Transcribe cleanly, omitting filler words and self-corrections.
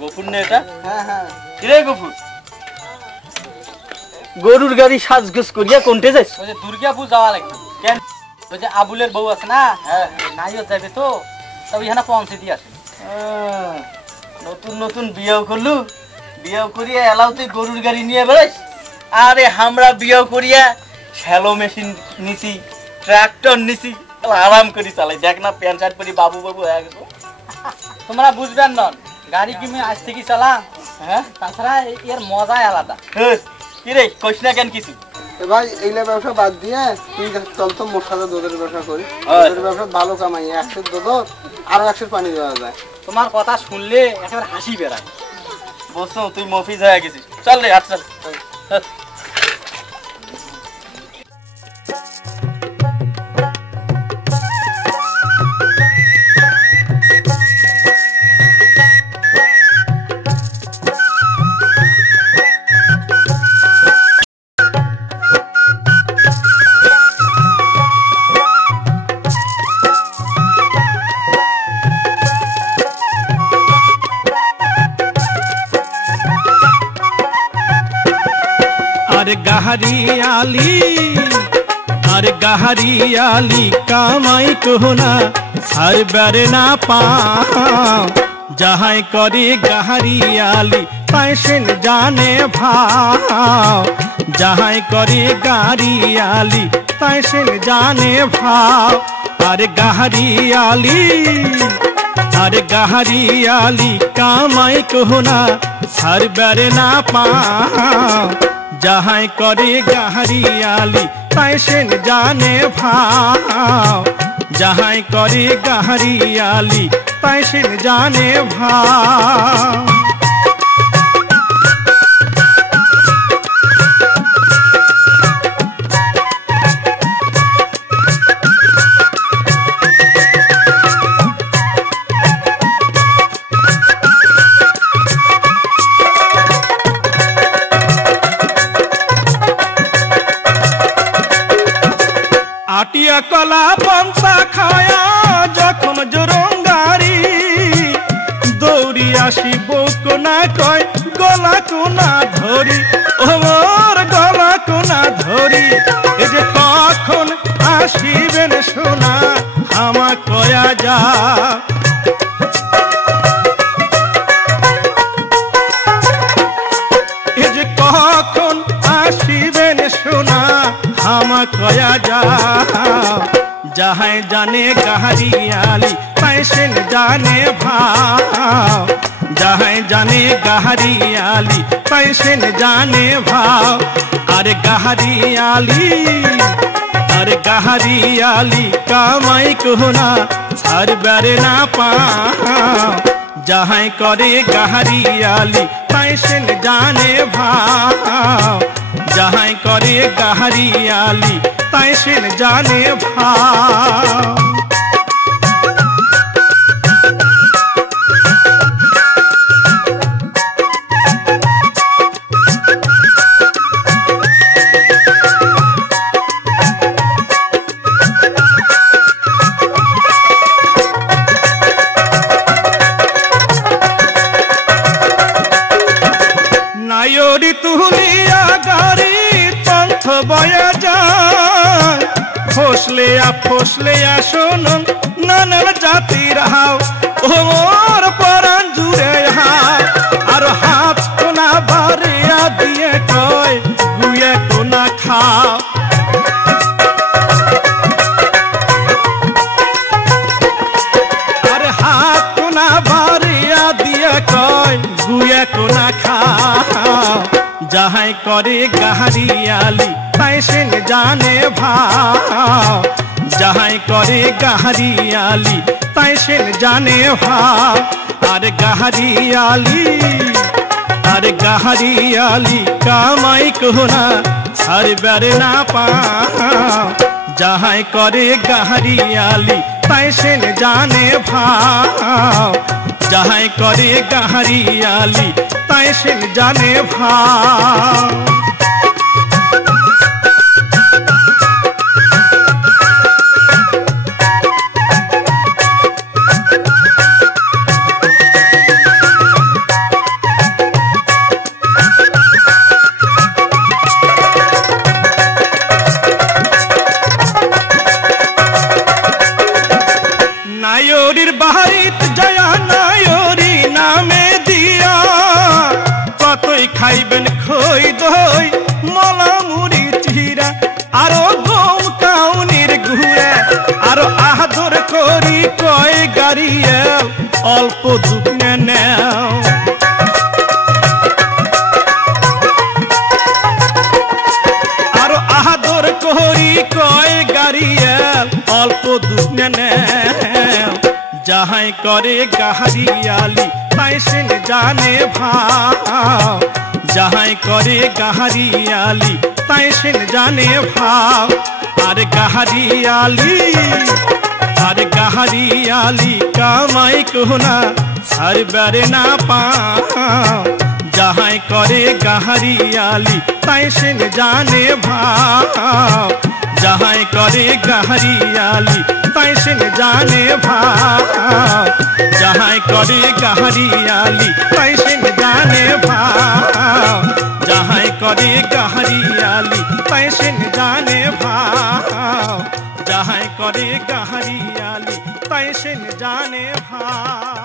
গফুর নে এটা? হ্যাঁ হ্যাঁ। কিরে গফুর, গরুর গাড়ি সাজগোজ করিয়া কোনটে যাইছ? ওই যে দুর্গাপুর যাওয়া লাগবে। কেন? ওই যে আবুলের বউ আছে না, নাইও যাবে তো, তবে এখানে পৌঁছে দিয়ে আসে। নতুন নতুন বিয়াও করলু, বিয়াও করিয়া এলাও তুই গরুর গাড়ি নিয়ে বেড়াইস। আরে আমরা বিয়াও করিয়া শ্যালো মেশিন নিছি, ট্রাক্টর নিছি, আরাম করি চালাই। দেখ না প্যান্ট শার্ট পরি বাবু বাবু হয়ে গেছো। তোমরা বুঝবেন না, গাড়ি কি আজ থেকে চালা। হ্যাঁ, তাছাড়া এর মজাই আলাদা। কিরে কইস না কেন কিছু? ভাই এইলা ব্যবসা বাদ দিয়ে তুই চল তো মোর সাথে দুধের ব্যবসা করি। দুধের ব্যবসা ভালো কামাই, 100 দুধ আরো 100 পানি দেওয়া যায়। তোমার কথা শুনলে একেবারে হাসি বেড়ায়। বলছো তুই মফিজ হয়ে গেছিস। চল রে হাট চল। अरे गहरी आली कामाई कहना हर बारे ना पाओ जहाँ करे गहरी आली पैसन जाने भाव जहाँ करे गारी आली पैसन जाने भाव अरे गहरी आली कामाई कहना हर बारे ना पाओ जहाँ करे गहरी आली पैसन जाने भाव जहाँ करे गहरी आली पैसन जाने भाव। आटिया कला पंसा खाया जखन जोरंगारी दौड़ी आसी बउको ना कय गला कोना धरी ओर गला कोना धरी ए जे कखन आसिबेन सोना हामा कया जा ए जे कखन आसिबेन सोना हामा कया जा जहाँ जाने गहरी आली पैसन जाने भाव जहाँ जाने गहरी आली पैसन जाने भाव अरे गहरी आली कामाई कहना हर बारे ना पाओ जहाँ करे गहरी आली पैसन जाने भाव जहाँ करे गहरी आली पैसन जाने भाव। नायोरी तुलिया गारी पंथ बया যায় ফসলে শোনো নানান জাতি রাহাও ওর পরাণ জুড়ে হাও আর হাত কোনা বাড়িয়া দিয়ে কয় গুয়ে কোনা খাও আর হাত কোনা বাড়িয়া দিয়ে কয় গুয়ে কোনা খাও जहाँ करे गहरी आली पैसन जाने भाव जहाँ करे गहरी आली पैसन जाने भाव अरे गहरी आली कामाई कहना हर बारे ना पाओ जहाँ करे गहरी आली पैसन जाने भाव जहाँ करे गहरी आली पैसन जाने भाव। দুঃখ নেও আরো আদর করি কয় গাড়িয়াল অল্প দুঃখ নেও যাহাই করে গাহারিয়ালি তাই সে জানে ভাও যাহাই করে গাহারিয়ালি তাই সে জানে ভাও আর গাহারিয়ালি কামাই কোনা সার বেড়ে না পাও যাহাই করে গাহারিয়ালি তাই সে জানে ভাও যাহাই করে গাহারিয়ালি তাই সে জানে ভাও যাহাই করে গাহারিয়ালি তাই সে জানে ভাও যাহাই করে গাহারিয়ালি তাই সে জানে ভাও যাহাই করে গাহারিয়ালি তাই সে জানে ভাও।